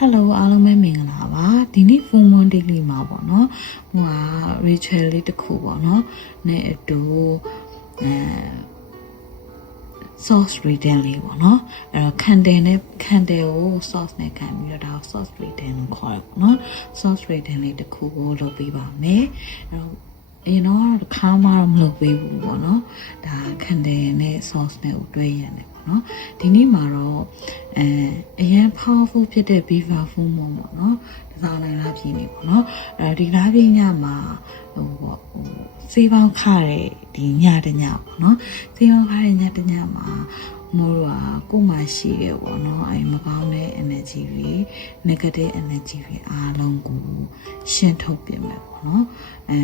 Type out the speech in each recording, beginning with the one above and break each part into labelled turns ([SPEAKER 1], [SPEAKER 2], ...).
[SPEAKER 1] Hello အားလုံးပဲမင်္ဂလာပါဒီနေ့ full moon daily မှာပေါ့နော်ဟိုဟာ ritual လေးတစ်ခုပေါ့နော်နဲ့အတူအဲ sauce reading လေးပေါ့နော်အဲ့တော့ candle နဲ့ candle ကို sauce နဲ့ခံပြီးတော့ဒါ sauce reading လို့ခေါ်ရပေါ့နော် sauce reading လေးတစ်ခုကိုလုပ်ပေးပါမယ်အဲ့တော့အရင်တော့တစ်ခါမှတော့မလုပ်ပေးဘူးပေါ့နော်ဒါ candle နဲ့ sauce နဲ့ကိုတွဲရတယ်ပေါ့ နော်ဒီနေ့မှာတော့အဲအရင် powerful ဖြစ်တဲ့ beaver full moon ပေါ့နော်ဒီဆောင်နိုင်လားဖြစ်နေပေါ့နော်အဲဒီလားပြညမှာဟိုပေါ့ဟိုစေးပေါင်းခတဲ့ဒီညတညပေါ့နော်စေးပေါင်းခတဲ့ညတညမှာမို့တော့ကိုယ်မှရှိရပေါ့နော်အဲမကောင်းတဲ့ energy တွေ negative energy တွေအားလုံးကို ရှင်းထုတ်ပြမယ်ပေါ့နော်အဲ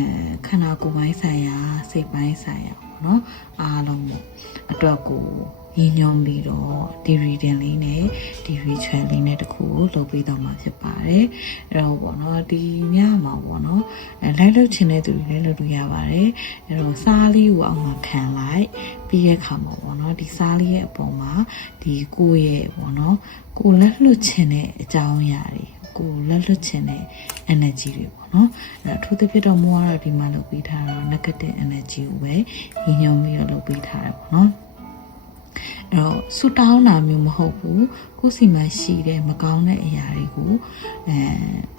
[SPEAKER 1] ခန္ဓာကိုယ်ပိုင်းဆိုင်ရာစိတ်ပိုင်းဆိုင်ရာပေါ့နော်အားလုံးပေါ့အတွက်ကိုရည်ညွှန်းပြီးတော့ဒီ reading လေးနဲ့ဒီ ritual လေးနဲ့တခုကိုလုပ်ပေးတော့မှာဖြစ်ပါတယ်အဲ့တော့ပေါ့နော်ဒီညမှာပေါ့နော်အဲလိုက်လုပ်ချင်တဲ့သူတွေလည်းလုပ်လို့ရပါတယ်အဲ့တော့စားလေးကိုအောက်မှာခံလိုက်ပြီးရဲ့ခါမှာပေါ့နော်ဒီစားလေးရဲ့အပေါ်မှာဒီကိုယ့်ရဲ့ပေါ့နော်ကိုယ်လက်လွတ်ချင်တဲ့အကြောင်းအရာတွေ ကိုယ်လက်လွတ်ချင်တဲ့ energy တွေပေါ့နော်အဲ့တော့အထူးသဖြင့်တော့မိုးကတော့ဒီမှာလုပ်ပေးထားတာ negative energy ကိုပဲရည်ညွှန်းပြီးတော့လုပ်ပေးထားတယ်ပေါ့နော်အဲ့တော့ဆူတောင်းတာမျိုးမဟုတ်ဘူးကိုယ်စီမှာရှိတဲ့မကောင်းတဲ့အရာတွေကိုအဲ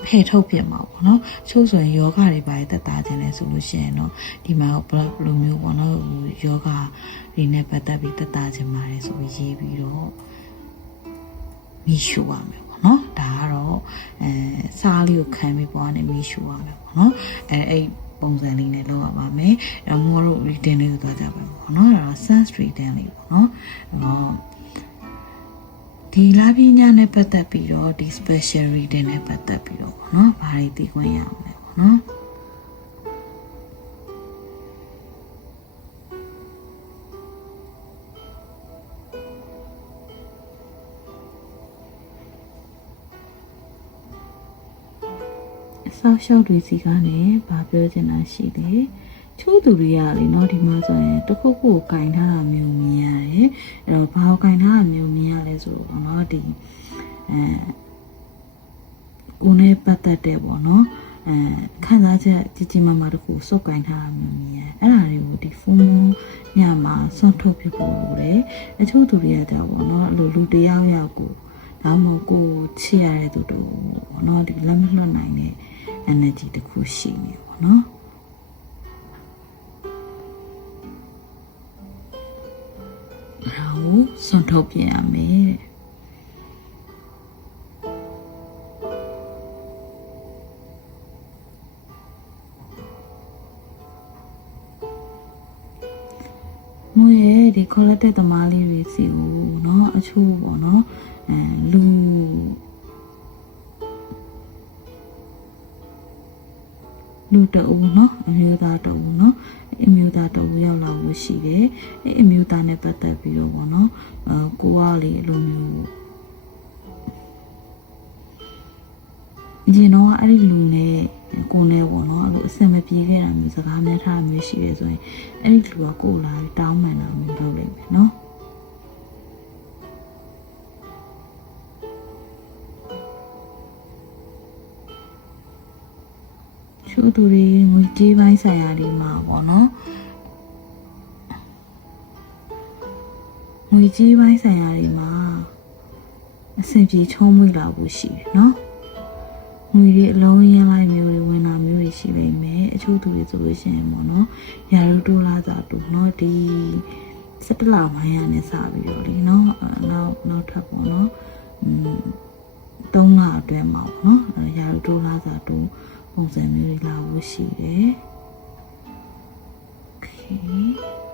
[SPEAKER 1] ဖယ်ထုတ်ပြမှာပေါ့နော်ချို့ဆိုရင်ယောဂတွေပါတက်တာခြင်းလဲဆိုလို့ရှိရင်တော့ဒီမှာဘယ်လိုမျိုးပေါ့နော်ဟိုယောဂတွေနဲ့ပတ်သက်ပြီးတက်တာခြင်းပါတယ်ဆိုပြီးရေးပြီးတော့မိရှုရမယ်ပေါ့နော် ဒါကတော့အဲစားလေးကိုခံပြီးပေါ်ကနေမိရှုရမယ်ပေါ့နော်အဲအဲ့ပုံစံလေးနဲ့လုပ်ရပါမယ်။အဲမို့လို့ reading လေးကိုသွားကြပါမယ်ပေါ့နော်။အဲတော့ sense reading လေးပေါ့နော်။အဲတော့ဒီလာပညာနဲ့ပတ်သက်ပြီးတော့ဒီ special reading နဲ့ပတ်သက်ပြီးတော့ပေါ့နော်။ဘာတွေသိခွင့်ရအောင်လဲပေါ့နော်။ စောက်ရှောက်တွေစီကနေဘာပြောချင်တာရှိတယ်ချို့သူတွေကလေနော်ဒီမှာဆိုရင်တခုခုကိုကင်ထားတာမျိုးမြင်ရတယ်အဲ့တော့ဘာကိုကင်ထားတာမျိုးမြင်ရလဲဆိုတော့နော်ဒီအဲဦးနဲ့ပတ်သက်တဲ့ပေါ့နော်အဲခံစားချက်ကြီးကြီးမားမားတခုစုပ်ကင်ထားတာမျိုးမြင်ရအဲ့ဒါတွေကိုဒီဖုန်းညမှာစွန့်ထုတ်ဖြစ်ပေါ်လို့လေအချို့သူတွေကကြောက်ပေါ့နော်အဲ့လိုလူတယောက်ယောက်ကို ဒါမှမဟုတ်ကိုယ်ချစ်ရတဲ့သူတို့ပေါ့เนาะဒီလက်မလွတ်နိုင်တဲ့ energy တစ်ခုရှိနေပေါ့နော်ရာကိုစွန့်ထုတ်ပြင်ရမယ်တဲ့မွေရဲ့ဒီ collected သမားလေးတွေစီကိုเนาะအချို့ ပါတယ်အဲအမျိုးသားနဲ့ပတ်သက်ပြီးတော့ပေါ့နော်အဲကိုကလေအဲ့လိုမျိုးအရင်တော့အဲ့ဒီလူနဲ့ကိုနဲ့ပေါ့နော်အဲ့လိုအဆင်မပြေခဲ့တာမျိုးစကားများထားမျိုးရှိတယ်ဆိုရင်အဲ့ဒီလူကကိုလာတောင်းပန်တာမျိုးလုပ်လိမ့်မယ်နော်ချို့သူတွေငွေကြေးပိုင်းဆိုင်ရာတွေမှာပေါ့နော် ငွေကြီးပိုင်းဆိုင်ရာတွေမှာအဆင်ပြေချုံးမွေလာဖို့ရှိတယ်နော်ငွေတွေအလုံးရင်းလိုက်မျိုးတွေဝင်လာမျိုးတွေရှိပေမဲ့အချို့သူတွေဆိုလို့ရှိရင်ပေါ့နော်ရာထူးတိုးလာကြတော့နော်ဒီစက်တလာဝိုင်းရနဲ့စပြီးတော့လीနော်နောက်နောက်ထပ်ပေါ့နော်อืมသုံးလအတွင်းမှာပေါ့နော်ရာထူးတိုးလာကြတော့ပုံစံမျိုးတွေလာဖို့ရှိတယ် Okay.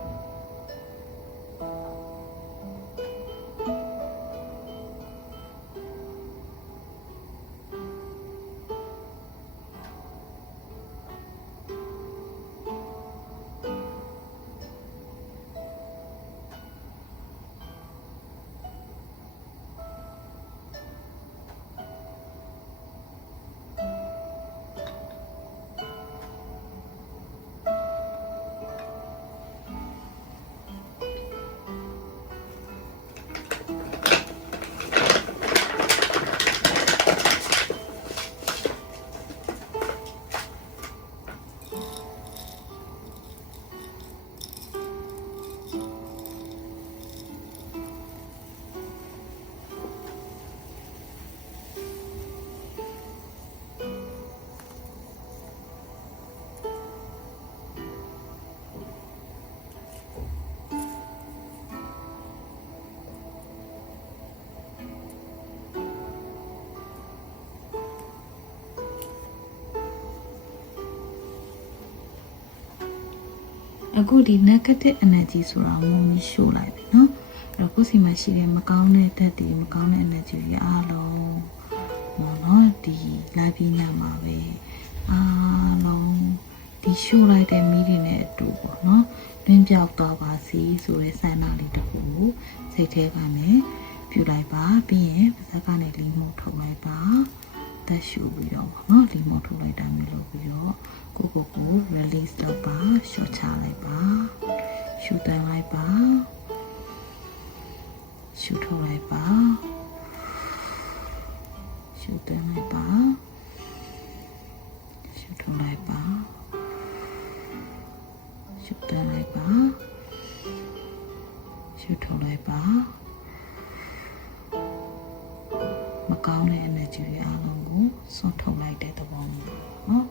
[SPEAKER 1] အခုဒီ negative energy ဆိုတာမုံပြီးရှို့လိုက်ပြီနော်အဲ့တော့ကိုယ်စီမှာရှိတဲ့မကောင်းတဲ့ဓာတ်တွေမကောင်းတဲ့ energy တွေအားလုံးဘောနော်ဒီလာပြီးညမှာပဲအားလုံးဒီရှို့လိုက်တဲ့မီးတွေနဲ့အတူပေါ့နော်တွင်းပြောက်သွားပါစီဆိုတဲ့ဆန္ဒလေးတစ်ခုကိုစိတ်ထဲကနေပြုလိုက်ပါပြီးရင်ပါးစပ်ကနေလီမှုထုတ်လိုက်ပါ သက်ရှူပြီးတော့ပေါ့နော်လီမှုထုတ်လိုက်တာမျိုးလုပ်ပြီးတော့ကိုကိုကို release လုပ်ပါရှော့ချလိုက်ပါရှူတန်းလိုက်ပါရှူထုတ်လိုက်ပါရှူတန်းလိုက်ပါရှူထုတ်လိုက်ပါရှူတန်းလိုက်ပါရှူထုတ်လိုက်ပါ ကောင်းတဲ့ energy တွေအားလုံးကိုဆွတ်ထုတ်လိုက်တဲ့သဘောမျိုးနော်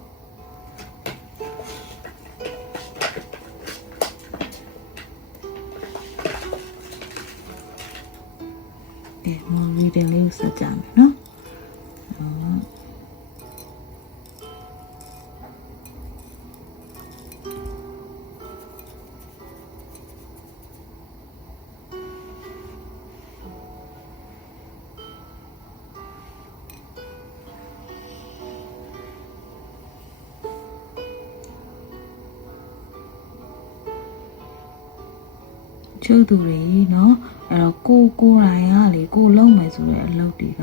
[SPEAKER 1] ကျိုးသူတွေနော်အဲ့တော့ကိုကိုယ်တိုင်ကလေကိုလုံးမယ်ဆိုတဲ့အလုပ်တွေက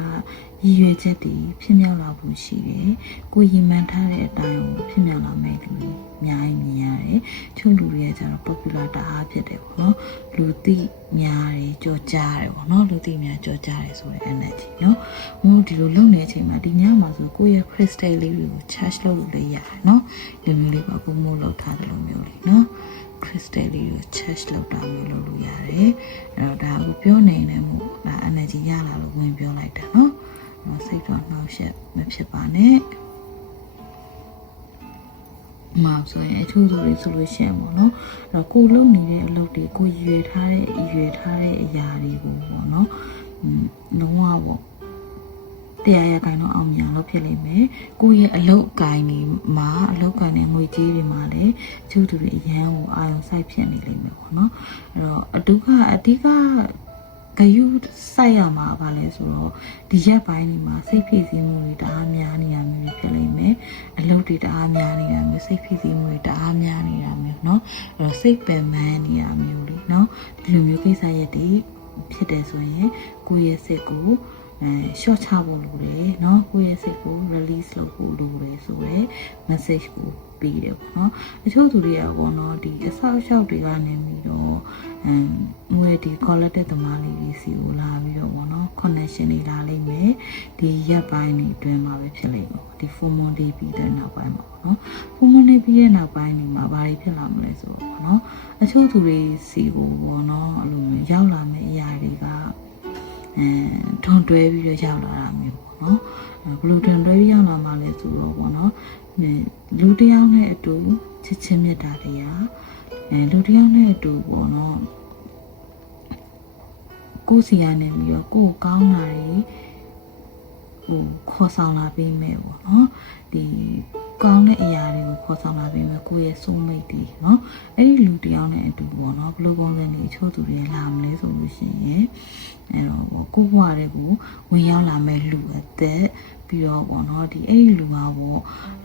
[SPEAKER 1] ရည်ရွယ်ချက်တွေဖြစ်မြောက်လာဖို့ရှိတယ်။ကိုရင်မှန်ထားတဲ့အတိုင်းကိုဖြစ်မြောက်လာမယ့်လူတွေအများကြီးမြင်ရတယ်။ချို့လူတွေကကျတော့ popular တအားဖြစ်တယ်ပေါ့နော်။လူသိများတယ်ကြော်ကြားတယ်ပေါ့နော်။လူသိများကြော်ကြားတယ်ဆိုတဲ့ energy နော်။ဟိုဒီလိုလုပ်နေတဲ့အချိန်မှာဒီညမှာဆိုကိုယ့်ရဲ့ crystal လေးတွေကို charge လုပ်လို့လည်းရတယ်နော်။ဒီလိုလေးပါပုံမို့လောက်ထားတယ်လို့မျိုးလေးနော်။ crystal လေးကို charge လုပ်တာမျိုးလုပ်လို့ရတယ်။အဲ့တော့ဒါကိုပြောနေနေမှုဒါ energy ရလာလို့ဝင်ပြောလိုက်တာနော်။အဲ့တော့စိတ်တော့နှောက်ယှက်မဖြစ်ပါနဲ့။မှာဆိုရင်အထူးဆိုလို့ဆိုလို့ရှိရင်ပေါ့နော်အဲ့တော့ကိုလုံနေတဲ့အလုပ်တွေကိုရွယ်ထားတဲ့ရွယ်ထားတဲ့အရာတွေကိုပေါ့နော်อืมလုံးဝပေါ့ တရားရကိုင်းတော့အောင်မြင်လို့ဖြစ်လိမ့်မယ်ကိုယ့်ရဲ့အလုပ်အကိုင်းတွေမှာအလုပ်ကိုင်းတဲ့ငွေကြေးတွေမှာလည်းကျူးသူတွေအရန်ကိုအာရုံစိုက်ဖြစ်နေလိမ့်မယ်ပေါ့နော်အဲ့တော့အဒုက္ခအဓိကဂယုစိုက်ရမှာပါလဲဆိုတော့ဒီရက်ပိုင်းဒီမှာစိတ်ဖိစီးမှုတွေတအားများနေရမျိုးတွေဖြစ်လိမ့်မယ်အလုပ်တွေတအားများနေတာမျိုးစိတ်ဖိစီးမှုတွေတအားများနေတာမျိုးเนาะအဲ့တော့စိတ်ပင်ပန်းနေတာမျိုးလေเนาะဒီလိုမျိုးကိစ္စရက်တွေဖြစ်တယ်ဆိုရင်ကိုယ့်ရဲ့စိတ်ကို အဲ short ချဖို့လိုတယ်เนาะကိုယ့်ရဲ့စိတ်ကို release လုပ်ဖို့လိုတယ်ဆိုတော့ message ကိုပေးတယ်ပေါ့နော်တချို့သူတွေကပေါ့နော်ဒီအဆောက်အအုံတွေကနေပြီးတော့အမ်ငွေဒီ collective သမားလေးတွေစီကိုလာပြီးတော့ပေါ့နော် connection တွေလာလိမ့်မယ်ဒီရက်ပိုင်းတွေအတွင်းမှာပဲဖြစ်လိမ့်မယ်ဒီ full moon day ပြီးတဲ့နောက်ပိုင်းမှာပေါ့နော် full moon day ပြီးတဲ့နောက်ပိုင်းတွေမှာဘာတွေဖြစ်လာမလဲဆိုတော့ပေါ့နော်အချို့သူတွေစီကိုပေါ့နော်အဲ့လိုမျိုးရောက်လာမယ့်အရာတွေက အဲထွန်တွဲပြီးတော့ရောက်လာတာမျိုးပေါ့နော်ဘလို့ထွန်တွဲပြီးရောက်လာမှလဲဆိုတော့ပေါ့နော်လူတယောက်နဲ့အတူချစ်ချင်းမြတ်တာတရားအဲလူတယောက်နဲ့အတူပေါ့နော်ကိုယ်စီကနေပြီးတော့ကိုယ်ကောင်းတာတွေဟိုခေါ်ဆောင်လာပေးမယ်ပေါ့နော်ဒီကောင်းတဲ့အရာတွေကိုခေါ်ဆောင်လာပေးမယ်ကိုယ့်ရဲ့စုံမိတ်တွေနော်အဲ့ဒီလူတယောက်နဲ့အတူပေါ့နော်ဘယ်လိုပုံစံတွေအချို့သူတွေလာမလဲဆိုလို့ရှိရင် အဲ့တော့ပေါ့ကိုယ့်ဘဝတွေကိုဝင်ရောက်လာမဲ့လူအသက်ပြီးတော့ပေါ့နော်ဒီအဲ့ဒီလူကပေါ့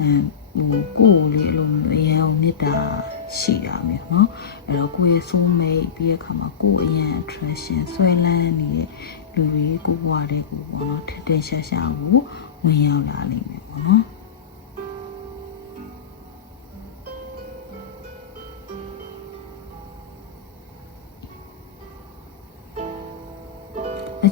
[SPEAKER 1] အမ်ဟိုကိုယ်လေးလိုအရင်အောင်မြစ်တာရှိတာမျိုးเนาะအဲ့တော့ကိုယ့်ရဲ့ဆုံးမိတ်ပြီးတဲ့အခါမှာကိုယ်အရင် attraction ဆွဲလန်းနေတဲ့လူတွေကိုယ့်ဘဝတွေကိုပေါ့နော်ထက်တဲ့ရှာရှာကိုဝင်ရောက်လာနိုင်မယ်ပေါ့နော်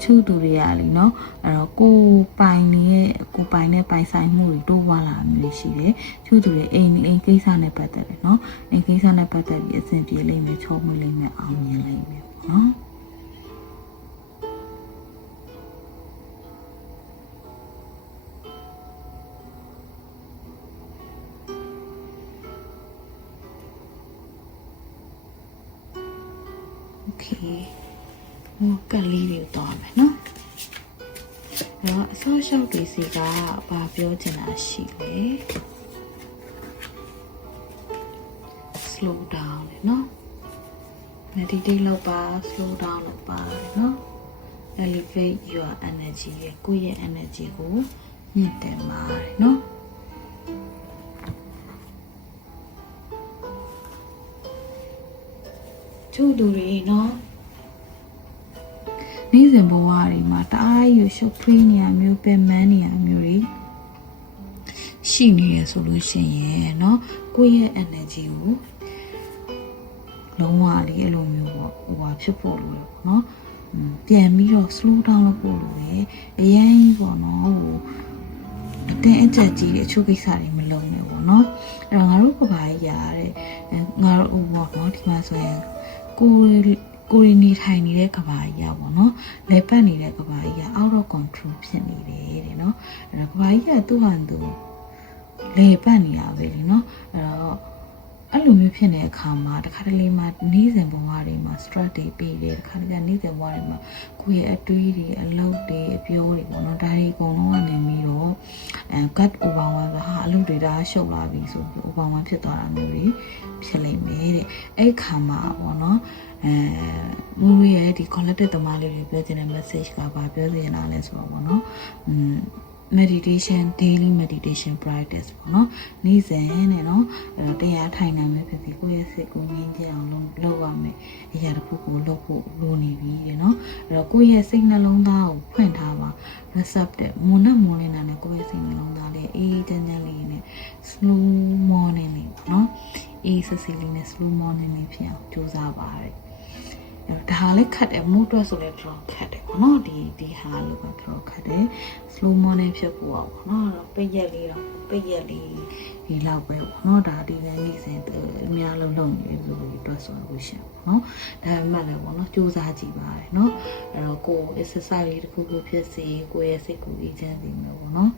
[SPEAKER 1] ချို့သူတွေကလीเนาะအဲ့တော့ကိုပိုင်နေတဲ့ကိုပိုင်တဲ့ပိုင်ဆိုင်မှုတွေတိုးပွားလာမျိုးရှိတယ်ချို့သူတွေအိမ်အိမ်ကိစ္စနဲ့ပတ်သက်တယ်เนาะအိမ်ကိစ္စနဲ့ပတ်သက်ပြီးအဆင်ပြေလိမ့်မယ်ချောမွေ့လိမ့်မယ်အောင်မြင်လိမ့်မယ်เนาะโอเค ဟိုကက်လေးတွေတော့မယ်နော်အဲ့တော့အဆောက်အအုံတွေစီကဘာပြောချင်တာရှိလဲ slow down လေနော် meditate လုပ်ပါ slow down လုပ်ပါနော် elevate your energy ရဲ့ကိုယ့်ရဲ့ energy ကိုမြင့်တင်ပါတယ်နော်ကျို့လူတွေနော်နေ့ စဉ်ဘဝတွေမှာတအားရရှုပ်ထွေးနေရမျိုးပင်ပန်းနေရမျိုးတွေရှိနေရဆိုလို့ရှိရင်เนาะကိုယ့်ရဲ့ energy ကိုလုံးဝလေးအဲ့လိုမျိုးပေါ့ဟိုဟာဖြစ်ဖို့လို့လေเนาะอืมပြန်ပြီးတော့ slow down လုပ်ဖို့လိုတယ်အရင်ကြီးပေါ့နော်ဟိုအတင်းအကျပ်ကြီးတဲ့အချို့ကိစ္စတွေမလုံးနဲ့ပေါ့နော်အဲ့တော့ငါတို့ကဘာကြီးရတဲ့အဲငါတို့ဟိုပေါ့နော်ဒီမှာဆိုရင်ကိုယ် ကိုယ်နေထိုင်နေတဲ့ကဘာကြီးရပေါ့နော်လေပတ်နေတဲ့ကဘာကြီးရ out of control ဖြစ်နေတယ်တဲ့နော်အဲ့တော့ကဘာကြီးကသူ့ဟန်သူလေပတ်နေရပဲလေနော်အဲ့တော့အဲ့လိုမျိုးဖြစ်နေတဲ့အခါမှာတခါတလေမှာနေ့စဉ်ဘဝတွေမှာ stress တွေပေးတယ်တခါတလေနေ့စဉ်ဘဝတွေမှာကိုယ့်ရဲ့အတွေးတွေအလုပ်တွေအပြောတွေပေါ့နော်ဒါတွေအကုန်လုံးကနေပြီးတော့အဲ gut overwhelm ဆိုဟာအလုပ်တွေဒါရှုပ်လာပြီဆိုပြီး overwhelm ဖြစ်သွားတာမျိုးတွေဖြစ်လိမ့်မယ်တဲ့အဲ့ခါမှာပေါ့နော် အဲမူရဲ့ဒီ collective သမားလေးတွေပြောချင်တဲ့ message ကဘာပြောချင်တာလဲဆိုတော့ပေါ့နော်อืม meditation daily meditation practice ပေါ့နော်နေ့စဉ်နဲ့เนาะအဲ့တော့တရားထိုင်နိုင်မယ်ဖြစ်ပြီးကိုယ့်ရဲ့စိတ်ကိုငြိမ်းချမ်းအောင်လုပ်လုပ်ရမယ်အရာတစ်ခုကိုလုပ်ဖို့လိုနေပြီတဲ့เนาะအဲ့တော့ကိုယ့်ရဲ့စိတ်နှလုံးသားကိုဖွင့်ထားပါ receptive မွန်နဲ့မွန်နေတာနဲ့ကိုယ့်ရဲ့စိတ်နှလုံးသားလေးအေးချမ်းချမ်းလေးနဲ့ slow morning လေးပေါ့နော်အေးစစ်စစ်လေးနဲ့ slow morning လေးဖြစ်အောင်ကြိုးစားပါရစေ ဒါဟာလည်းခတ်တယ်မို့အတွက်ဆိုလည်းတော်တော်ခတ်တယ်ပေါ့နော်ဒီဒီဟာလို့ပဲတော်တော်ခတ်တယ် slow mo နဲ့ဖြစ်ဖို့อ่ะပေါ့နော်ပိတ်ရက်လေးတော့ပိတ်ရက်လေးဒီလောက်ပဲပေါ့နော်ဒါဒီလည်းနေ့စဉ်အများလုံးလုံးနေလို့ဆိုပြီးအတွက်ဆိုလို့ရှိရင်ပေါ့နော်ဒါပေမဲ့လည်းပေါ့နော်စူးစမ်းကြည့်ပါတယ်နော်အဲ့တော့ကို exercise လေးတစ်ခုခုဖြစ်စေကိုရဲ့စိတ်ကိုအေးချမ်းစေမယ်ပေါ့နော်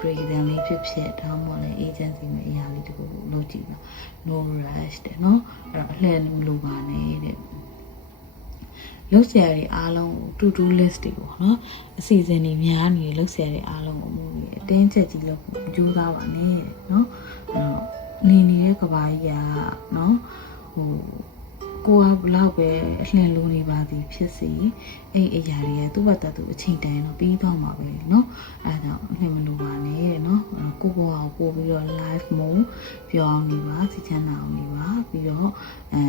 [SPEAKER 1] breathing လေးဖြစ်ဖြစ်ဒါမှမဟုတ်လည်းအေးချမ်းစေမယ်အရာလေးတစ်ခုခုလုပ်ကြည့်ပါ no rush တဲ့နော်အဲ့တော့အလှည့်မလိုပါနဲ့တဲ့ လုတ်ဆရာတွေအားလုံးကို to do list တွေပေါ့နော်အစီအစဉ်တွေများနေလုတ်ဆရာတွေအားလုံးကိုအတင်းချက်ကြီးလို့ကြိုးစားပါနဲ့နော်အဲ့တော့နေနေတဲ့ကဘာကြီးကနော်ဟိုကိုကဘလောက်ပဲအလှည့်လုံးနေပါသည်ဖြစ်စီအဲ့အရာတွေကသူ့ဘက်သက်သူအချိန်တန်တော့ပြီးသွားမှာပဲเนาะအဲဒါကြောင့်အလှည့်မလိုပါနဲ့เนาะကိုကိုအောင်ပို့ပြီးတော့ live mode ပြောင်းနေပါစီချမ်းသာအောင်နေပါပြီးတော့အဲ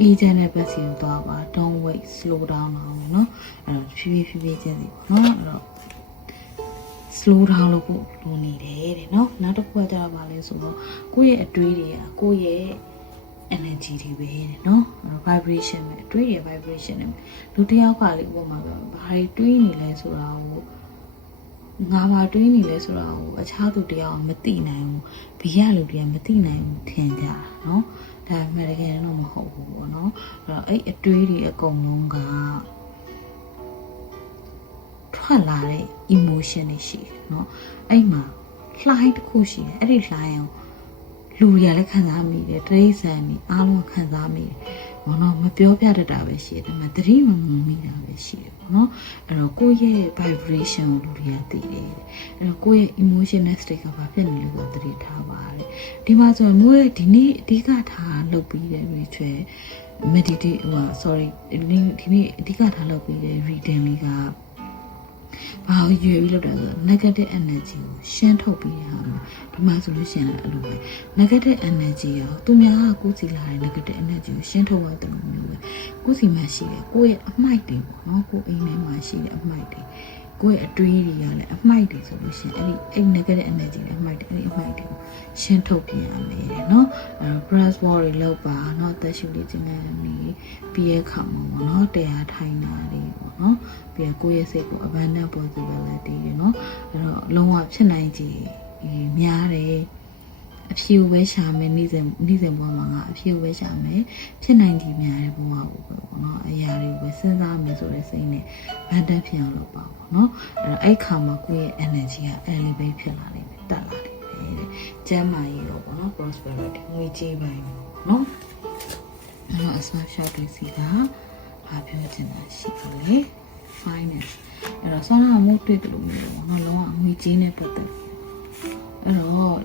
[SPEAKER 1] အေးချမ်းတဲ့ဘက်စီကိုသွားပါ don't wait slow down အောင်เนาะအဲ့တော့ဖြည်းဖြည်းဖြည်းဖြည်းချင်းစီပေါ့เนาะအဲ့တော့ slow down လုပ်ဖို့လိုနေတယ်တဲ့เนาะနောက်တစ်ခုကကြတော့ဗာလဲဆိုတော့ကိုယ့်ရဲ့အတွေးတွေကကိုယ့်ရဲ့ energy တွေပဲတဲ့เนาะအဲ့တော့ vibration ပဲအတွေးရဲ့ vibration နဲ့လူတစ်ယောက်ကလေဥပမာပြောဘာတွေတွေးနေလဲဆိုတာကိုငါဘာတွေးနေလဲဆိုတာကိုအခြားသူတယောက်ကမသိနိုင်ဘူးဘီရလူတွေကမသိနိုင်ဘူးထင်ကြတာเนาะ ဒါပေမဲ့တကယ်တော့မဟုတ်ဘူးပေါ့နော်အဲ့တော့အဲ့အတွေးတွေအကုန်လုံးကထွက်လာတဲ့ emotion တွေရှိတယ်เนาะအဲ့မှာလှိုင်းတစ်ခုရှိတယ်အဲ့ဒီလှိုင်းအောင်လူတွေကလည်းခံစားမိတယ်တရိษံတွေအားလုံးခံစားမိတယ်ဘောနော်မပြောပြတတ်တာပဲရှိတယ်ဒါပေမဲ့သတိမမမိတာပဲရှိတယ် ပေါ့နော်အဲ့တော့ကိုယ့်ရဲ့ vibration ကိုလူတွေကသိတယ်အဲ့တော့ကိုယ့်ရဲ့ emotional state ကဘာဖြစ်နေလဲဆိုတော့သတိထားပါတယ်ဒီမှာဆိုရင်မိုးရဲ့ဒီနေ့အဓိကထားလုပ်ပြီးတဲ့ ritual meditate ဟို sorry ဒီနေ့အဓိကထားလုပ်ပြီးတဲ့ reading လေးကဘာကိုရွေပြီးလုပ်တာဆိုတော့ negative energy ကိုရှင်းထုတ်ပြီးဟာမှာဒီမှာဆိုလို့ရှိရင်လည်းအဲ့လိုပဲ negative energy ရောသူများကကိုယ်စီလာတဲ့ negative energy ကိုရှင်းထုတ်ရတယ်လို့မျိုးပဲ ကိုယ်စီမှာရှိတယ်ကိုယ့်ရဲ့အမိုက်တွေပေါ့နော်ကိုယ်အိမ်ထဲမှာရှိတဲ့အမိုက်တွေကိုယ့်ရဲ့အတွေးတွေကလည်းအမိုက်တွေဆိုလို့ရှိရင်အဲ့ဒီအဲ့ negative energy တွေအမိုက်တွေအဲ့ဒီအမိုက်တွေကိုရှင်းထုတ်ပြရမယ်တဲ့နော်အဲ့တော့ breath work တွေလုပ်ပါနော်သက်ရှူလေးခြင်းနဲ့ပြီးပြီးရဲ့ခါမှာပေါ့နော်တရားထိုင်တာတွေပေါ့နော်ပြီးရကိုယ့်ရဲ့စိတ်ကို abundant possibility တွေနော်အဲ့တော့လုံးဝဖြစ်နိုင်ကြည်များတယ် အဖြေကိုပဲရှာမယ်နေ့စဉ်နေ့စဉ်ဘဝမှာငါအဖြေကိုပဲရှာမယ်ဖြစ်နိုင်ကြည်များတဲ့ဘဝကိုပဲပေါ့နော်အရာတွေကိုပဲစဉ်းစားမယ်ဆိုတဲ့စိတ်နဲ့ဗတ်တက်ဖြစ်အောင်လုပ်ပါပေါ့နော်အဲ့တော့အဲ့ခါမှာကိုယ့်ရဲ့ energy က elevate ဖြစ်လာလိမ့်မယ်တက်လာလိမ့်မယ်တဲ့ကျမ်းမာရေးတော့ပေါ့နော် prosperity ငွေကြေးပိုင်းပေါ့နော်အဲ့တော့ snapshot တွေစီတာဘာပြောချင်တာရှိတယ်လဲ finance အဲ့တော့ဆောင်းလာမှုတွေ့တယ်လို့မျိုးပေါ့နော်လုံးဝငွေကြေးနဲ့ပတ်သက်အဲ့တော့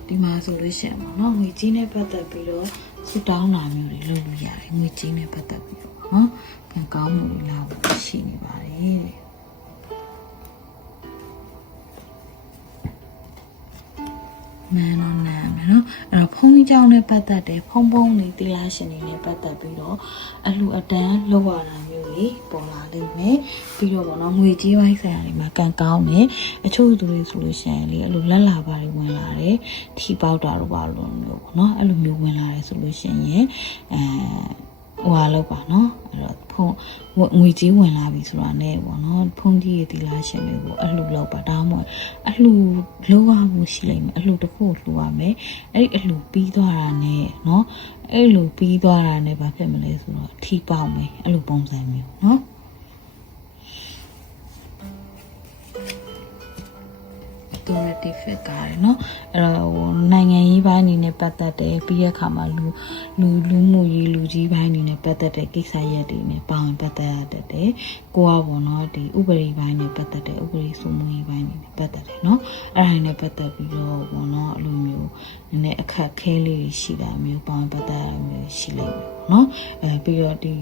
[SPEAKER 1] ဒီမှာဆိုလို့ရှိရင်ပေါ့နော်ငွေကြီးနဲ့ပတ်သက်ပြီးတော့ဆူတောင်းလာမျိုးတွေလုပ်လို့ရတယ်ငွေကြီးနဲ့ပတ်သက်ပြီးတော့နော်ကံကောင်းမှုတွေလာဖို့ရှိနေပါတယ် မန်တော့နာမယ်နော်အဲ့တော့ဖုန်းကြီးကြောင်းနဲ့ပတ်သက်တယ်ဖုန်းဖုန်းတွေတီလာရှင်တွေနဲ့ပတ်သက်ပြီးတော့အလှအတန်းလောက်ရတာမျိုးတွေပေါ်လာလိမ့်မယ်ပြီးတော့ပေါ့နော်ငွေကြေးပိုင်းဆိုင်ရာတွေမှာကံကောင်းတယ်အချို့သူတွေဆိုလို့ရှိရင်လေအဲ့လိုလက်လာပါတွေဝင်လာတယ်ထီပေါက်တာတော့ပါလို့မျိုးပေါ့နော်အဲ့လိုမျိုးဝင်လာတယ်ဆိုလို့ရှိရင်အဲ ဟိုဟာလောက်ပါနော်အဲ့တော့ဖုန်းငွေကြေးဝင်လာပြီဆိုတာနဲ့ပေါ့နော်ဖုန်းကြီးရဲ့တီလာရှင်တွေကိုအလှလောက်ပါဒါမှမဟုတ်အလှလောက်ရမှုရှိလိမ့်မယ်အလှတစ်ခုကိုလှူရမယ်အဲ့ဒီအလှပြီးသွားတာနဲ့နော်အဲ့လိုပြီးသွားတာနဲ့ဘာဖြစ်မလဲဆိုတော့ထီပေါက်မယ်အဲ့လိုပုံစံမျိုးနော် fit ကားတယ်เนาะအဲ့တော့ဟိုနိုင်ငံရေးပိုင်းအနေနဲ့ပတ်သက်တယ်ပြီးရခါမှာလူလူလူမှုရေးလူကြီးပိုင်းအနေနဲ့ပတ်သက်တဲ့ကိစ္စရပ်တွေနဲ့ပါဝင်ပတ်သက်ရတတ်တယ်ကိုကပေါ့เนาะဒီဥပဒေပိုင်းနဲ့ပတ်သက်တဲ့ဥပဒေစိုးမိုးရေးပိုင်းတွေနဲ့ပတ်သက်တယ်เนาะအဲ့ဒါနဲ့ပတ်သက်ပြီးတော့ပေါ့เนาะအဲ့လိုမျိုးနည်းနည်းအခက်ခဲလေးတွေရှိတာမျိုးပါဝင်ပတ်သက်ရမျိုးရှိလိမ့်မယ်ပေါ့เนาะအဲပြီးတော့ဒီ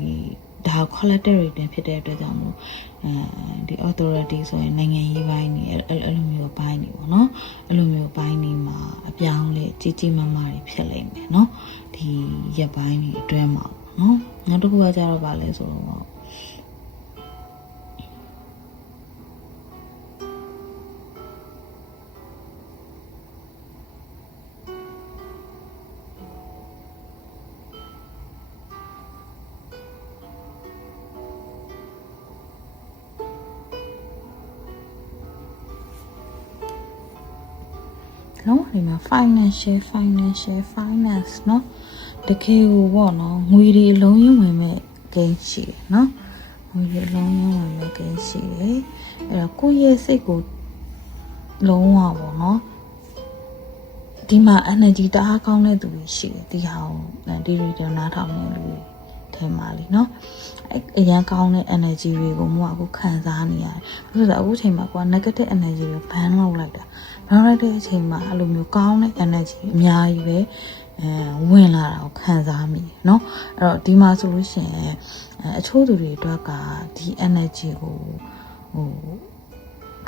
[SPEAKER 1] ဒါ collector တွေတင်ဖြစ်တဲ့အတွက်ကြောင့်မို့အဲဒီ authority ဆိုရင်နိုင်ငံရေးပိုင်းနေအဲ့အဲ့လိုမျိုးပိုင်းနေပေါ့နော်အဲ့လိုမျိုးပိုင်းနေမှာအပြောင်းလဲကြီးကြီးမားမားတွေဖြစ်လိမ့်မယ်နော်ဒီရက်ပိုင်းတွေအတွင်းမှာပေါ့နော်နောက်တစ်ခုကကြတော့ဗာလဲဆိုတော့ လုံးဝဒီမှာ financial financial finance เนาะတကယ်ကိုပေါ့နော်ငွေတွေအလုံးရင်းဝင်မဲ့ဂိမ်းရှိတယ်เนาะငွေတွေအလုံးရင်းဝင်မဲ့ဂိမ်းရှိတယ်အဲ့တော့ကိုယ့်ရဲ့စိတ်ကိုလုံးဝပေါ့နော်ဒီမှာ energy တအားကောင်းတဲ့သူတွေရှိတယ်ဒီဟာကိုဒီ reader နားထောင်နေလူတွေထဲမှာလीเนาะအဲ့အရန်ကောင်းတဲ့ energy တွေကိုမှအခုခံစားနေရတယ်။ဘာလို့လဲအခုချိန်မှာကွာ negative energy ကို ban လုပ်လိုက်တာ။ ban လိုက်တဲ့အချိန်မှာအဲ့လိုမျိုးကောင်းတဲ့ energy အများကြီးပဲအဲဝင်လာတာကိုခံစားမိတယ်เนาะ။အဲ့တော့ဒီမှာဆိုလို့ရှိရင်အဲအချို့သူတွေအတွက်ကဒီ energy ကိုဟို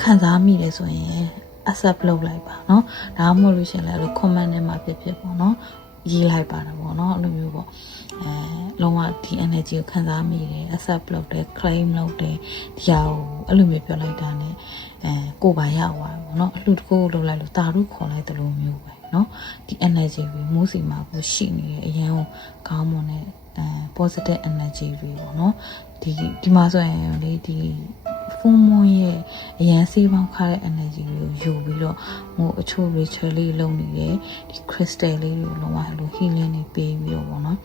[SPEAKER 1] ခံစားမိတယ်ဆိုရင် accept လုပ်လိုက်ပါเนาะ။ဒါမှမဟုတ်လို့ရှိရင်လည်းအဲ့လို comment ထဲမှာဖြစ်ဖြစ်ပေါ့เนาะ။ရေးလိုက်ပါတော့ဗောနော်အဲ့လိုမျိုးပေါ့အဲလုံးဝဒီ energy ကိုခံစားမိတယ် accept လုပ်တယ် claim လုပ်တယ်ဒီဟာကိုအဲ့လိုမျိုးပြောလိုက်တာ ਨੇ အဲကိုပါရောက်သွားပြီပေါ့နော်အလှတကိုလှုပ်လိုက်လို့တာတို့ခေါ်လိုက်သလိုမျိုးပဲနော်ဒီ energy တွေမိုးစီမှာကိုရှိနေတဲ့အရန်ကောင်းမွန်တဲ့အဲ positive energy တွေပေါ့နော် ဒီဒီမှာဆိုရင်လေဒီဖုန်းမွန်ရဲ့အရန်စေးပေါင်းခါတဲ့ energy ကိုယူပြီးတော့ဟိုအချို့ ritual လေးလုပ်နေတယ်ဒီ crystal လေးတွေကိုလုံးဝဟို healing တွေပေးပြီးတော့ပေါ့နော်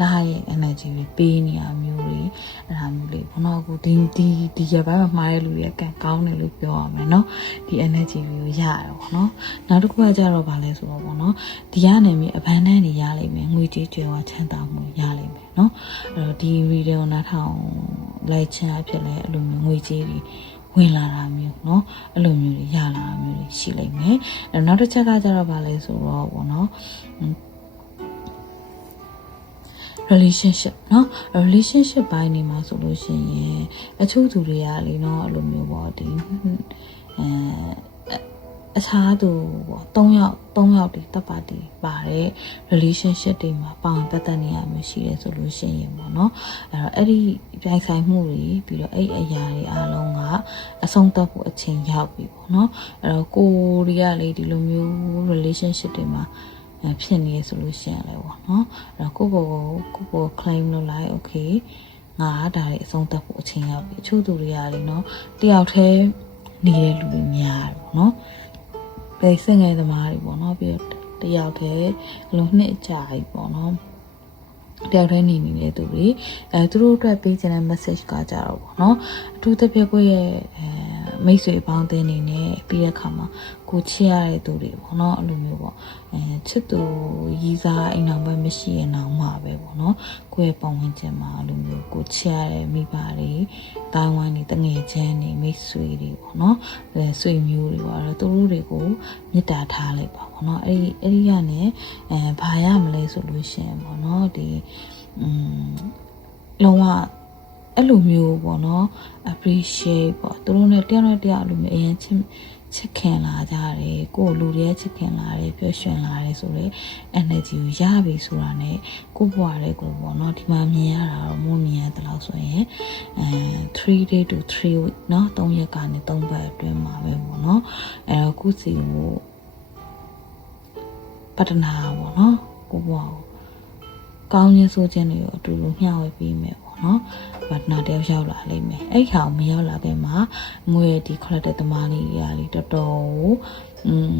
[SPEAKER 1] လာရဲ့ energy တွေပေးနေရမျိုးတွေအဲ့ဒါမျိုးလေးဘောနော်အခုဒီဒီဒီရပိုင်းမှာမှားတဲ့လူတွေကကံကောင်းတယ်လို့ပြောရမယ်နော်ဒီ energy တွေကိုရရတယ်ပေါ့နော်နောက်တစ်ခုကကြတော့ဗာလဲဆိုတော့ပေါ့နော်ဒီကနေမြအဘန်းတန်းတွေရလိမ့်မယ်ငွေကြေးကျွေးဝချမ်းသာမှုရလိမ့် မယ်နော်အဲ့တော့ဒီ video နားထောင်လိုက်ချင်အဖြစ်လဲအဲ့လိုမျိုးငွေကြေးတွေဝင်လာတာမျိုးเนาะအဲ့လိုမျိုးတွေရလာတာမျိုးတွေရှိလိမ့်မယ်အဲ့နောက်တစ်ချက်ကကြတော့ဗာလဲဆိုတော့ပေါ့နော် relationship เนาะ relationship ဘိုင်းနေမှာဆိုလို့ရှိရင်အချို့သူတွေကလေเนาะအဲ့လိုမျိုးပေါ့ဒီအဲ အခြားသူပေါ့၃ယောက်၃ယောက်ဒီတပ်ပါတီပါတဲ့ relationship တွေမှာပေါင်ပတ်သက်နေရမျိုးရှိတယ်ဆိုလို့ရှိရင်ပေါ့နော်အဲ့တော့အဲ့ဒီပြိုင်ဆိုင်မှုတွေပြီးတော့အဲ့အရာတွေအားလုံးကအဆုံးသတ်ဖို့အချိန်ရောက်ပြီပေါ့နော်အဲ့တော့ကိုရီးယားလေဒီလိုမျိုး relationship တွေမှာဖြစ်နေဆိုလို့ရှိရင်လည်းပေါ့နော်အဲ့တော့ကိုကိုကိုကို claim လုပ်လိုက် okay ငါဒါတွေအဆုံးသတ်ဖို့အချိန်ရောက်ပြီအချို့သူတွေကလေနော်တယောက်တည်းနေတဲ့လူတွေများတယ်ပေါ့နော် ပဲစင်ငယ်သမားတွေပေါ့နော်ပြီးတော့တယောက်တည်းအလုံးနှစ်ကြာပြီပေါ့နော်တယောက်တည်းနေနေတဲ့သူတွေအဲသူတို့အတွက်ပေးချင်တဲ့ message ကကြတော့ပေါ့နော်အထူးသဖြင့်ကိုယ့်ရဲ့အဲ မိတ်ဆွေပေါင်းတဲ့နေနဲ့ပြီးတဲ့အခါမှာကိုချစ်ရတဲ့သူတွေပေါ့နော်အဲ့လိုမျိုးပေါ့အဲချစ်သူရည်စားအိမ်အောင်ပဲမရှိရင်တော့မှာပဲပေါ့နော်ကိုယ့်ရဲ့ပုံဝင်ချက်မှာအဲ့လိုမျိုးကိုချစ်ရတဲ့မိဘတွေတိုင်ဝမ်တွေတငယ်ချင်းတွေမိတ်ဆွေတွေပေါ့နော်အဲဆွေမျိုးတွေပေါ့အဲ့တော့သူတို့တွေကိုမေတ္တာထားလိုက်ပါပေါ့နော်အဲ့ဒီအဲ့ဒီကနေအဲဘာရမလဲဆိုလို့ရှိရင်ပေါ့နော်ဒီอืมလုံးဝ အဲ့လိုမျိုးပေါ့နော် appreciate ပေါ့သူတို့နဲ့တယောက်နဲ့တယောက်အဲ့လိုမျိုးအရင်ချစ်ချစ်ခင်လာကြတယ်ကိုယ်လူတွေချစ်ခင်လာတယ်ပျော်ရွှင်လာတယ်ဆိုတော့ energy ကိုရပြီဆိုတာနဲ့ကိုယ့်ဘဝလေးကိုပေါ့နော်ဒီမှာမြင်ရတာတော့မမြင်ရတဲ့လောက်ဆိုရင်အဲ3 day to 3 week เนาะ3ရက်ကနေ3ပတ်အတွင်းမှာပဲပေါ့နော်အဲတော့ကိုယ့်စီကိုပတ္တနာပေါ့နော်ကိုယ့်ဘဝကို ကောင်းခြင်းဆိုခြင်းတွေကိုအတူတူမျှဝေပေးမယ်ပေါ့ ့ နော်။ဘာနာတယောက်ရောက်လာလိမ့်မယ်။အဲ့ခါမရောက်လာခင်မှာငွေဒီခေါ်တဲ့သမားလေးရာလေးတော်တော်ကိုอืม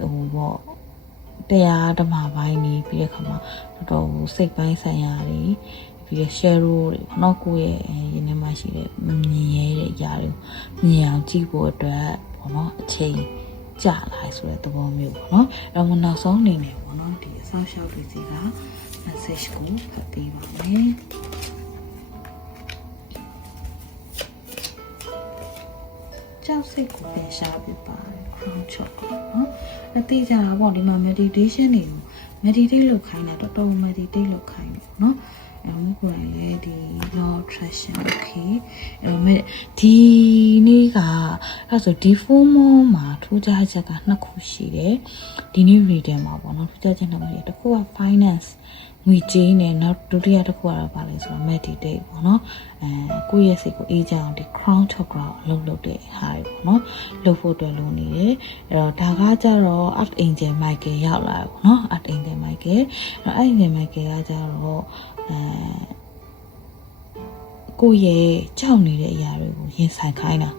[SPEAKER 1] ဟိုပေါ့တရားဓမ္မပိုင်းနေပြီးတဲ့ခါမှာတော်တော်ကိုစိတ်ပိုင်းဆိုင်ရာတွေပြီးရ share တွေပေါ့နော်ကိုယ့်ရဲ့ရင်းနှီးမှရှိတဲ့မြင်ရတဲ့အရာတွေမြင်အောင်ကြည့်ဖို့အတွက်ပေါ့နော်အချိန်ကြာလာဆိုတဲ့သဘောမျိုးပေါ့နော်။အဲ့တော့နောက်ဆုံးအနေနဲ့ပေါ့နော်ဒီအဆောက်အအုံတွေစီက message ကိုဖတ်ပေးပါမယ်။ ကြောက်စိတ်ကိုပြန်ရှားပြပါတယ် crown chop နော်။အသေးကြတာပေါ့ဒီမှာ meditation တွေကို meditate လုပ်ခိုင်းတာတော်တော် meditate လုပ်ခိုင်းတယ်နော်။အဲမကိုယ်လည်းဒီ law attraction okay အဲမဲ့ဒီနေ့ကအဲ့ဆိုဒီ formal မှာထူးခြားချက်ကနှစ်ခုရှိတယ်ဒီနေ့ reading မှာပေါ့နော်ထူးခြားချက်နှစ်ခုရှိတယ်တစ်ခုက finance ငွေကြေးနဲ့နောက်ဒုတိယတစ်ခုကတော့ပါလဲဆိုတော့ meditate ပေါ့နော်အဲကိုယ့်ရဲ့စိတ်ကိုအေးချအောင်ဒီ crown chakra ကိုအလုပ်လုပ်တဲ့ဟာတွေပေါ့နော်လုပ်ဖို့အတွက်လုပ်နေတယ်အဲ့တော့ဒါကကြတော့ art angel michael ရောက်လာတယ်ပေါ့နော် art angel michael အဲ့ angel michael ကကြတော့အဲကိုယ့်ရဲ့ကြောက်နေတဲ့အရာတွေကိုရင်ဆိုင်ခိုင်းတာ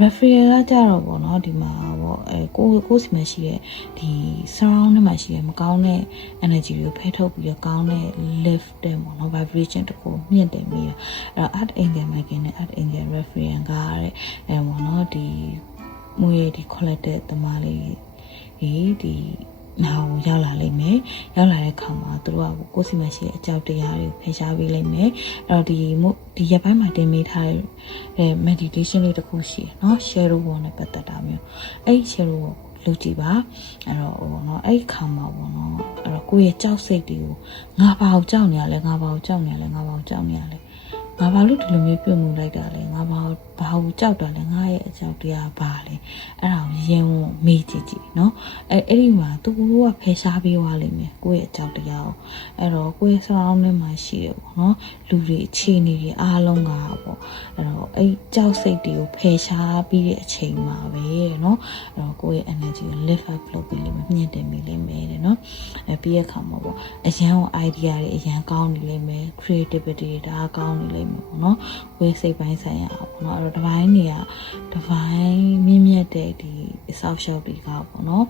[SPEAKER 1] referral ကကြတော့ပေါ့နော်ဒီမှာပေါ့အဲကိုကိုစီမှာရှိတဲ့ဒီ surround နဲ့မှာရှိတဲ့မကောင်းတဲ့ energy တွေကိုဖယ်ထုတ်ပြီးတော့ကောင်းတဲ့ lift တဲ့ပေါ့နော် vibration တခုမြင့်တင်ပြီးတော့အဲ့တော့ art angel michael နဲ့ art angel referral ကတဲ့အဲပေါ့နော်ဒီမွေဒီ collected တမားလေးဒီဒီ နာကိုရောက်လာလိမ့်မယ်ရောက်လာတဲ့ခါမှာသူတို့ကကိုယ်စီမရှိတဲ့အကြောက်တရားတွေကိုဖယ်ရှားပေးလိမ့်မယ်အဲ့တော့ဒီဒီရက်ပိုင်းမှာတင်ပေးထားတဲ့အဲ meditation လေးတစ်ခုရှိတယ်เนาะ share ဘောနဲ့ပတ်သက်တာမျိုးအဲ့ share ဘောလုပ်ကြည့်ပါအဲ့တော့ဟိုเนาะအဲ့ခါမှာပေါ့เนาะအဲ့တော့ကိုယ့်ရဲ့ကြောက်စိတ်တွေကိုငါဘာကိုကြောက်နေရလဲငါဘာကိုကြောက်နေရလဲငါဘာကိုကြောက်နေရလဲငါဘာလို့ဒီလိုမျိုးပြုတ်မှုလိုက်တာလဲငါဘာ ဘာကိုကြောက်တာလဲငါရဲ့အကြောက်တရားဘာလဲအဲ့ဒါကိုရင်ဝင်မေးကြည့်ကြည့်နော်အဲ့အဲ့ဒီမှာသူတို့ကဖယ်ရှားပေးသွားလိမ့်မယ်ကိုယ့်ရဲ့အကြောက်တရားကိုအဲ့တော့ကိုယ့်ရဲ့ surrounding မှာရှိရပေါ့နော်လူတွေအခြေအနေတွေအားလုံးကပေါ့အဲ့တော့အဲ့ကြောက်စိတ်တွေကိုဖယ်ရှားပြီးတဲ့အချိန်မှာပဲနော်အဲ့တော့ကိုယ့်ရဲ့ energy ကို lift up လုပ်ပြီးလိမ့်မယ်မြင့်တင်ပြီးလိမ့်မယ်တဲ့နော်အဲ့ပြီးရခါမှာပေါ့အရန်ကို idea တွေအရန်ကောင်းနေလိမ့်မယ် creativity တွေဒါကောင်းနေလိမ့်မယ်ပေါ့နော်ကိုယ့်စိတ်ပိုင်းဆိုင်ရာပေါ့နော်တော့တပိုင်းနေရတပိုင်းမြင့်မြတ်တဲ့ဒီအဆောက်အအုံတွေကပေါ့နော်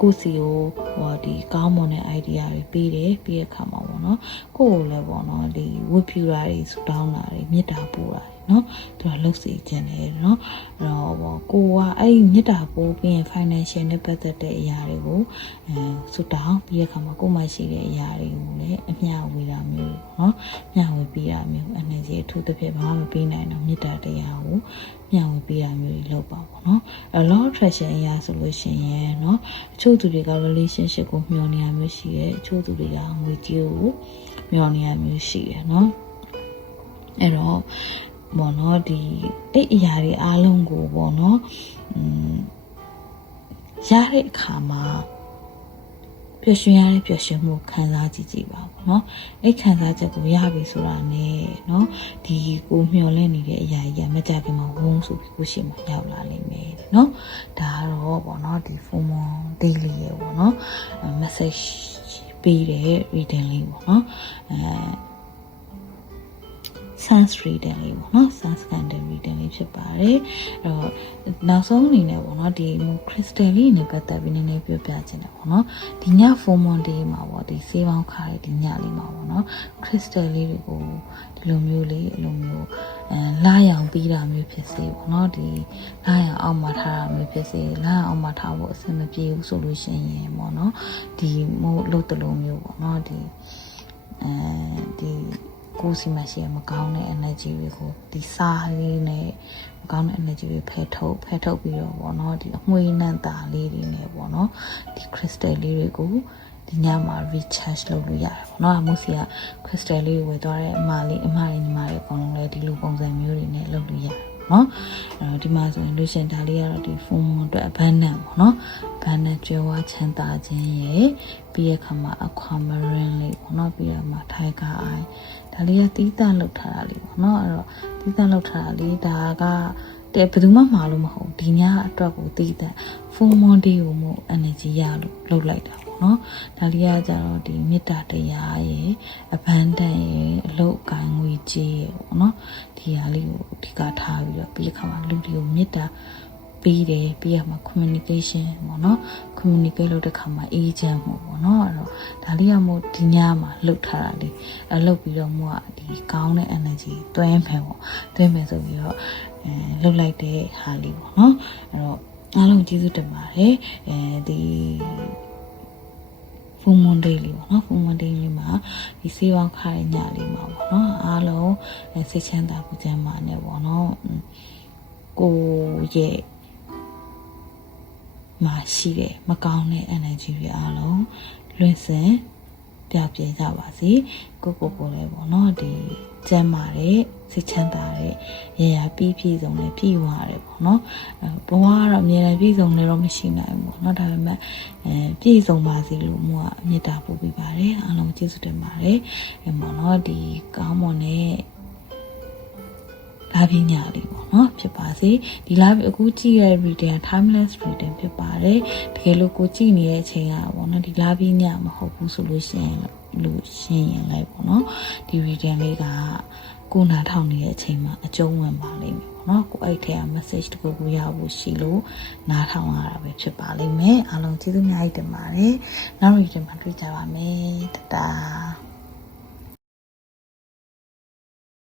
[SPEAKER 1] ကိုစီကိုဟောဒီကောင်းမွန်တဲ့ idea တွေပေးတယ်ပြီးရခါမှာပေါ့နော်ကိုကိုလည်းပေါ့နော်ဒီဝတ်ဖြူတာတွေဆူတောင်းတာတွေမေတ္တာပို့တာ နော်သူကလှုပ်စီခြင်းတယ်နော်အဲ့တော့ကိုကအဲ့ဒီမြစ်တာပိုးပြီးရင် financial နဲ့ပတ်သက်တဲ့အရာတွေကိုအဲဆွတောင်းပြီးရခါမှာကိုမှရှိတဲ့အရာတွေကိုလည်းအမျှဝေတာမျိုးနော်မျှဝေပေးတာမျိုးအနေစီအထူးသဖြင့်ဘာမှမပေးနိုင်တော့မြစ်တာတရားကိုမျှဝေပေးတာမျိုးတွေလုပ်ပါပေါ့နော်အ law attraction အရာဆိုလို့ရှိရင်နော်တချို့သူတွေက relationship ကိုမျှော်နေရမျိုးရှိတယ်တချို့သူတွေကငွေကြေးကိုမျှော်နေရမျိုးရှိတယ်နော်အဲ့တော့ ဘောနော်ဒီအဲ့အရာတွေအားလုံးကိုဘောနော်อืมရတဲ့အခါမှာပျော်ရွှင်ရတဲ့ပျော်ရွှင်မှုခံစားကြည့်ကြည့်ပါဘောနော်အဲ့ခံစားချက်ကိုရပြီဆိုတာနဲ့နော်ဒီကိုမျောလင့်နေတဲ့အရာကြီးကမကြခင်မှာဝုန်းဆိုပြီးကိုရှိမှရောက်လာလိမ့်မယ်နော်ဒါကတော့ဘောနော်ဒီ formal daily ရေဘောနော် message ပေးတဲ့ reading လေးပေါ့နော်အဲ sans reading လေးပေါ့နော် sans candle reading လေးဖြစ်ပါတယ်အဲ့တော့နောက်ဆုံးအနေနဲ့ပေါ့နော်ဒီ crystal လေးနဲ့ပတ်သက်ပြီးနည်းနည်းပြောပြချင်တယ်ပေါ့နော်ဒီည full moon day မှာပေါ့ဒီဆေးပေါင်းခါတဲ့ဒီညလေးမှာပေါ့နော် crystal လေးတွေကိုဒီလိုမျိုးလေးအဲ့လိုမျိုးအဲလာရောင်ပြီးတာမျိုးဖြစ်စေပေါ့နော်ဒီလာရောင်အောက်မှာထားတာမျိုးဖြစ်စေလာရောင်အောက်မှာထားဖို့အဆင်မပြေဘူးဆိုလို့ရှိရင်ပေါ့နော်ဒီမို့လို့တလုံးမျိုးပေါ့နော်ဒီအဲဒီ ကိုယ်စီမရှိရမကောင်းတဲ့ energy တွေကိုဒီစားလေးနဲ့မကောင်းတဲ့ energy တွေဖယ်ထုတ်ဖယ်ထုတ်ပြီးတော့ပေါ့နော်ဒီအမွှေးနှံ့တာလေးတွေနဲ့ပေါ့နော်ဒီ crystal လေးတွေကိုဒီညမှာ recharge လုပ်လို့ရတယ်ပေါ့နော်အမို့စီက crystal လေးကိုဝယ်သွားတဲ့အမလေးအမလေးညီမလေးအကုန်လုံးလည်းဒီလိုပုံစံမျိုးတွေနဲ့လုပ်လို့ရတယ်နော်အဲ့တော့ဒီမှာဆိုရင်လို့ရှင်ဒါလေးကတော့ဒီ phone အတွက် abundant ပေါ့နော် abundant ကျွဲဝချမ်းသာခြင်းရယ်ပြီးရခါမှာ aquamarine လေးပေါ့နော်ပြီးရမှာ tiger eye ဒါလေးကတီးတန့်လောက်ထားတာလေးပေါ့နော်အဲ့တော့တီးတန့်လောက်ထားတာလေးဒါကတဲ့ဘယ်သူမှမှာလို့မဟုတ်ဒီညအတွက်ကိုတီးတန့် full monday ကိုမို့ energy ရလို့လုပ်လိုက်တာပေါ့နော်ဒါလေးကကြတော့ဒီမေတ္တာတရားရယ် abundant ရယ်အလုတ်အကိုင်းငွေကြေးရယ်ပေါ့နော်ဒီဟာလေးကိုအဓိကထားပြီးတော့ပြီးတဲ့ခါမှာလူတွေကိုမေတ္တာ ပြီးတယ်ပြီးရမှာ communication ပေါ့နော် communicate လုပ်တဲ့ခါမှာအေးချမ်းမှုပေါ့နော်အဲ့တော့ဒါလေးကမို့ဒီညမှာလှုပ်ထားတာလေးအလှုပ်ပြီးတော့မို့ကဒီကောင်းတဲ့ energy တွင်းမယ်ပေါ့တွင်းမယ်ဆိုပြီးတော့အဲလှုပ်လိုက်တဲ့ဟာလေးပေါ့နော်အဲ့တော့အားလုံးကျေးဇူးတင်ပါတယ်အဲဒီဖုံမွန်ဒေးလေးပေါ့နော်ဖုံမွန်ဒေးလေးမှာဒီစေးပေါင်းခါရညလေးမှာပေါ့နော်အားလုံးစိတ်ချမ်းသာပူဇမ်းပါနဲ့ပေါ့နော်ကိုရဲ့ မှာရှိတဲ့မကောင်းတဲ့ energy တွေအားလုံးလွင့်စင်ပြောက်ပြဲကြပါစေကိုကိုကိုလည်းပေါ့နော်ဒီကျမ်းမာတဲ့စိတ်ချမ်းသာတဲ့ရရပြီးပြည့်စုံတဲ့ပြည့်ဝတယ်ပေါ့နော်အဲဘဝကတော့အမြဲတမ်းပြည့်စုံနေတော့မရှိနိုင်ဘူးပေါ့နော်ဒါပေမဲ့အဲပြည့်စုံပါစေလို့မို့ကမေတ္တာပို့ပေးပါတယ်အားလုံးကျေးဇူးတင်ပါတယ်အဲပေါ့နော်ဒီကောင်းမွန်တဲ့ လာပညာလေးပေါ့နော်ဖြစ်ပါစေဒီလာအခုကြည့်ရတဲ့ reading timeless reading ဖြစ်ပါတယ်တကယ်လို့ကိုကြည့်နေတဲ့အချိန်ကပေါ့နော်ဒီလာပညာမဟုတ်ဘူးဆိုလို့ရှိရင်လို့ရှင်းရင်လိုက်ပေါ့နော်ဒီ reading လေးကကိုနာထောင်နေတဲ့အချိန်မှာအကျုံးဝင်ပါလိမ့်မယ်ပေါ့နော်ကိုအဲ့ထဲက message တခုခုရဖို့ရှိလို့နားထောင်ရတာပဲဖြစ်ပါလိမ့်မယ်အားလုံးကျေးဇူးအများကြီးတင်ပါတယ်နောက် reading မှာတွေ့ကြပါမယ်တတား